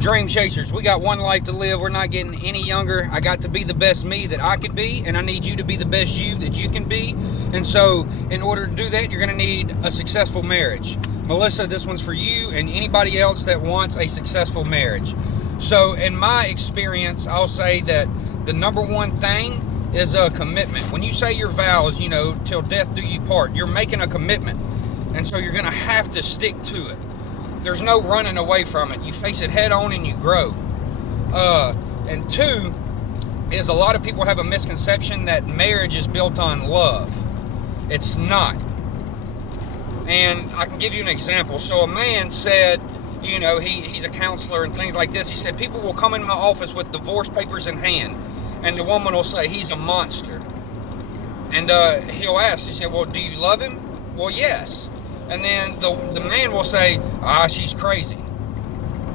Dream chasers, we got one life to live. We're not getting any younger. I got to be the best me that I could be, and I need you to be the best you that you can be. And so in order to do that, you're going to need a successful marriage. Melissa, this one's for you and anybody else that wants a successful marriage. So in my experience, I'll say that the number one thing is a commitment. When you say your vows, till death do you part, you're making a commitment. And so you're going to have to stick to it. There's no running away from it. You face it head on and you grow. And two is a lot of people have a misconception that marriage is built on love. It's not. And I can give you an example. So a man said, he's a counselor and things like this. He said, people will come in my office with divorce papers in hand, and the woman will say, he's a monster. And he'll ask, he said, well, do you love him? Well, yes. And then the man will say, she's crazy.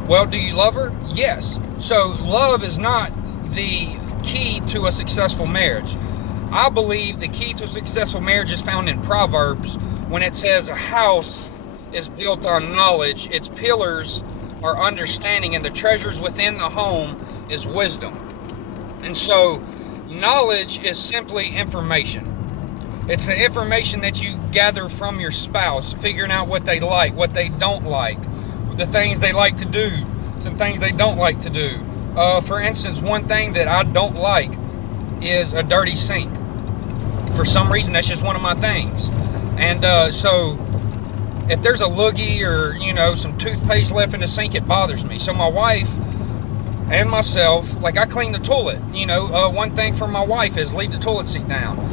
Well, do you love her? Yes. So love is not the key to a successful marriage. I believe the key to a successful marriage is found in Proverbs when it says a house is built on knowledge, its pillars are understanding, and the treasures within the home is wisdom. And so knowledge is simply information. It's the information that you gather from your spouse, figuring out what they like, what they don't like, the things they like to do, some things they don't like to do. For instance, one thing that I don't like is a dirty sink. For some reason, that's just one of my things. And so if there's a loogie or, some toothpaste left in the sink, it bothers me. So my wife and myself, like I clean the toilet. One thing for my wife is leave the toilet seat down.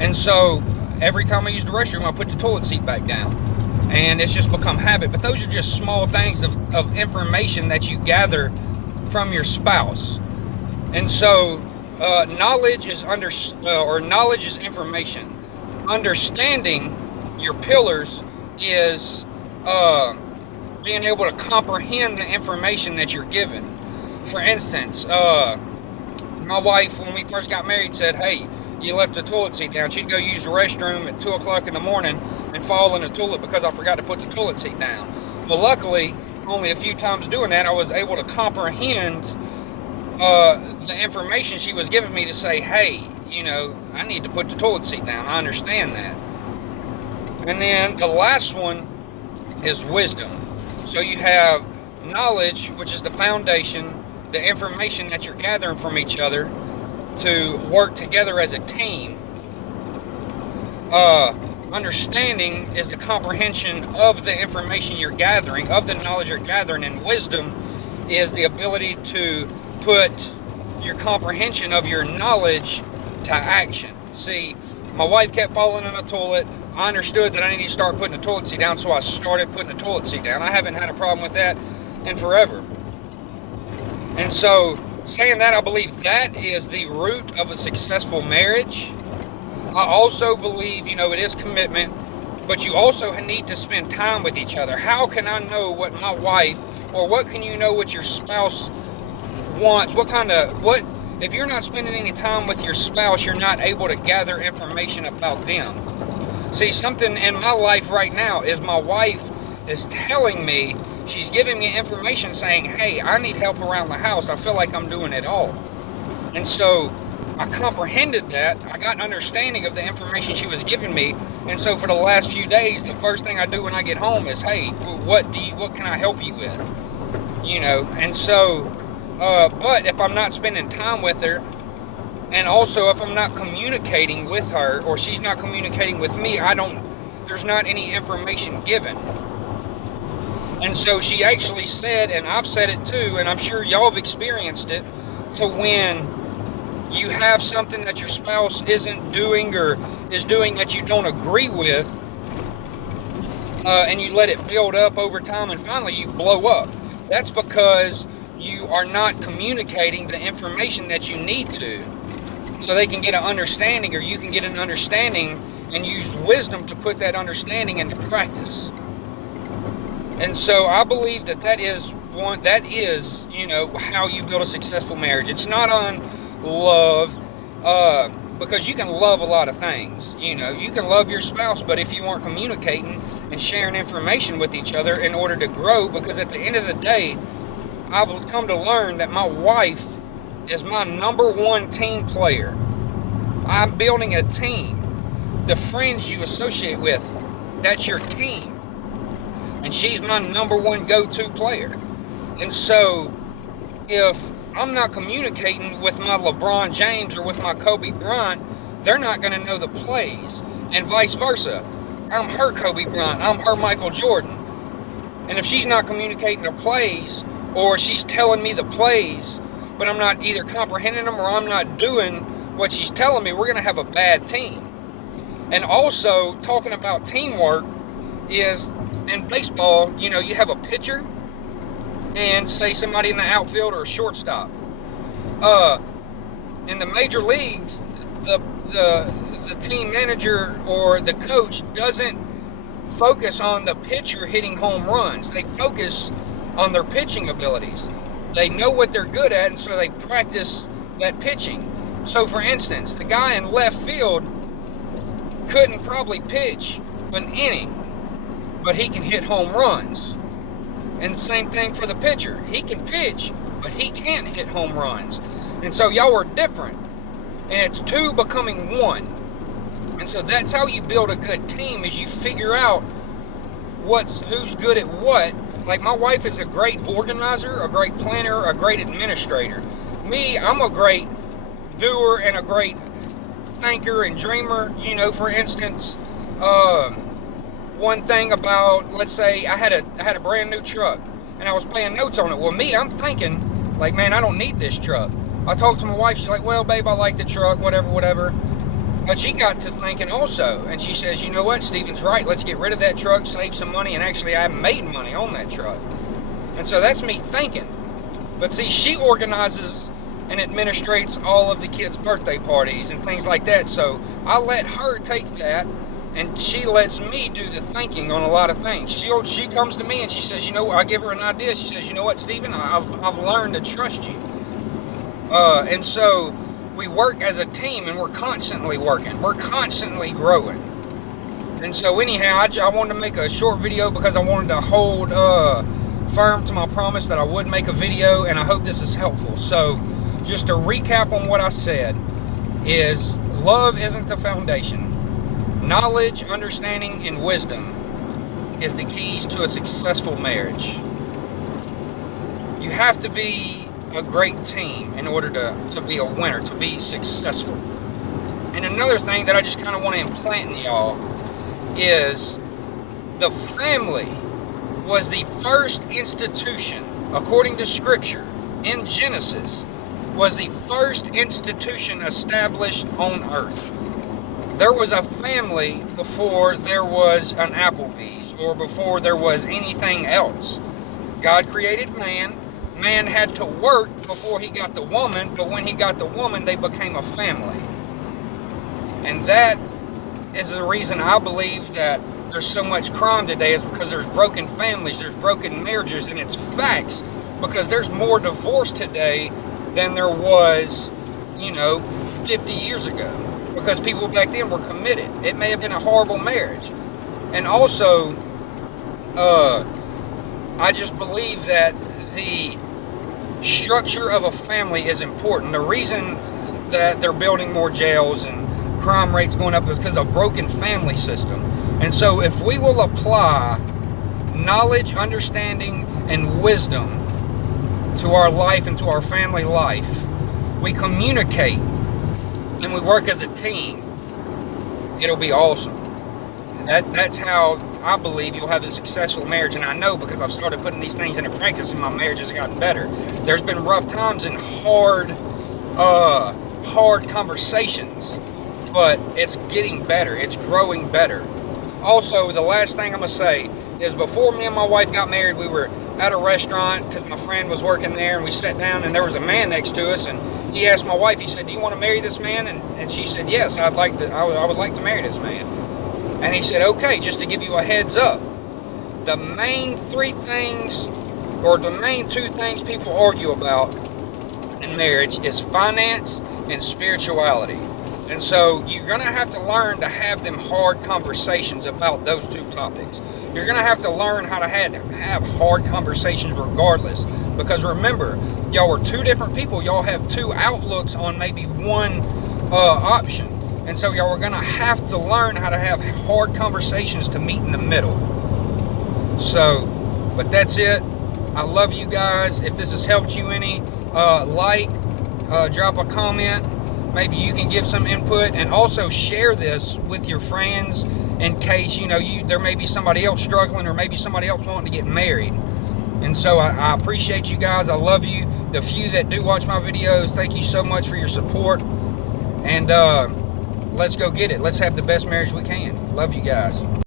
And so every time I use the restroom, I put the toilet seat back down. And it's just become habit. But those are just small things of information that you gather from your spouse. And so knowledge is information. Understanding your pillars is being able to comprehend the information that you're given. For instance, my wife, when we first got married, said, hey, you left the toilet seat down. She'd go use the restroom at 2 o'clock in the morning and fall in the toilet because I forgot to put the toilet seat down. Well, luckily, only a few times doing that, I was able to comprehend the information she was giving me to say, hey, I need to put the toilet seat down. I understand that. And then the last one is wisdom. So you have knowledge, which is the foundation, the information that you're gathering from each other to work together as a team. Understanding is the comprehension of the information you're gathering, of the knowledge you're gathering, and wisdom is the ability to put your comprehension of your knowledge to action. See, my wife kept falling in the toilet. I understood that I needed to start putting the toilet seat down, so I started putting the toilet seat down. I haven't had a problem with that in forever. And so, saying that, I believe that is the root of a successful marriage. I also believe, it is commitment, but you also need to spend time with each other. How can I know what my wife, or what can you know what your spouse wants? If you're not spending any time with your spouse, you're not able to gather information about them. See, something in my life right now is my wife is telling me, she's giving me information saying, hey, I need help around the house. I feel like I'm doing it all. And so I comprehended that. I got an understanding of the information she was giving me. And so for the last few days, the first thing I do when I get home is, hey, what can I help you with? And so, but if I'm not spending time with her, and also if I'm not communicating with her, or she's not communicating with me, there's not any information given. And so she actually said, and I've said it too, and I'm sure y'all have experienced it, to when you have something that your spouse isn't doing or is doing that you don't agree with, and you let it build up over time, and finally you blow up. That's because you are not communicating the information that you need to, so they can get an understanding, or you can get an understanding and use wisdom to put that understanding into practice. And so I believe that is how you build a successful marriage. It's not on love, because you can love a lot of things. You can love your spouse, but if you aren't communicating and sharing information with each other in order to grow, because at the end of the day, I've come to learn that my wife is my number one team player. I'm building a team. The friends you associate with, that's your team. And she's my number one go-to player. And so if I'm not communicating with my LeBron James or with my Kobe Bryant, they're not going to know the plays, and vice versa. I'm her Kobe Bryant, I'm her Michael Jordan. And if she's not communicating the plays, or she's telling me the plays, but I'm not either comprehending them or I'm not doing what she's telling me, we're going to have a bad team. And also, talking about teamwork is, in baseball, you know, you have a pitcher and, say, somebody in the outfield or a shortstop. In the major leagues, the team manager or the coach doesn't focus on the pitcher hitting home runs. They focus on their pitching abilities. They know what they're good at, and so they practice that pitching. So, for instance, the guy in left field couldn't probably pitch an inning, but he can hit home runs. And the same thing for the pitcher. He can pitch, but he can't hit home runs. And so y'all are different. And it's two becoming one. And so that's how you build a good team, is you figure out who's good at what. Like, my wife is a great organizer, a great planner, a great administrator. Me, I'm a great doer and a great thinker and dreamer. You know, for instance, one thing about, let's say I had a brand new truck and I was playing notes on it. Well, me, I'm thinking, like, man, I don't need this truck. I talked to my wife, she's like, well, babe, I like the truck, whatever. But she got to thinking also, and she says, you know what, Steven's right, let's get rid of that truck, save some money, and actually I made money on that truck. And so that's me thinking. But see, she organizes and administrates all of the kids' birthday parties and things like that. So I let her take that, and she lets me do the thinking on a lot of things. She comes to me and she says, you know, I give her an idea. She says, you know what, Steven, I've learned to trust you. And so we work as a team, and we're constantly working. We're constantly growing. And so anyhow, I wanted to make a short video because I wanted to hold firm to my promise that I would make a video, and I hope this is helpful. So just to recap on what I said is, love isn't the foundation. Knowledge, understanding, and wisdom is the keys to a successful marriage. You have to be a great team in order to be a winner, to be successful. And another thing that I just kind of want to implant in y'all is, the family was the first institution, according to Scripture, in Genesis, was the first institution established on earth. There was a family before there was an Applebee's or before there was anything else. God created man. Man had to work before he got the woman, but when he got the woman, they became a family. And that is the reason I believe that there's so much crime today, is because there's broken families, there's broken marriages, and it's facts, because there's more divorce today than there was, 50 years ago. Because people back then were committed. It may have been a horrible marriage. And also, I just believe that the structure of a family is important. The reason that they're building more jails and crime rates going up is because of a broken family system. And so if we will apply knowledge, understanding, and wisdom to our life and to our family life, we communicate and we work as a team, it'll be awesome. That's how I believe you'll have a successful marriage. And I know, because I've started putting these things into practice and my marriage has gotten better. There's been rough times and hard conversations, but it's getting better. It's growing better. Also, the last thing I'm going to say is, before me and my wife got married, we were at a restaurant because my friend was working there, and we sat down, and there was a man next to us, and he asked my wife, he said, do you want to marry this man? And she said, yes, I would like to marry this man. And he said, okay, just to give you a heads up, the main two things people argue about in marriage is finance and spirituality. And so you're going to have to learn to have them hard conversations about those two topics. You're going to have to learn how to have hard conversations regardless. Because remember, y'all are two different people. Y'all have two outlooks on maybe one option. And so y'all are going to have to learn how to have hard conversations to meet in the middle. So, but that's it. I love you guys. If this has helped you any, drop a comment. Maybe you can give some input, and also share this with your friends in case, there may be somebody else struggling, or maybe somebody else wanting to get married. And so I appreciate you guys. I love you. The few that do watch my videos, thank you so much for your support. And let's go get it. Let's have the best marriage we can. Love you guys.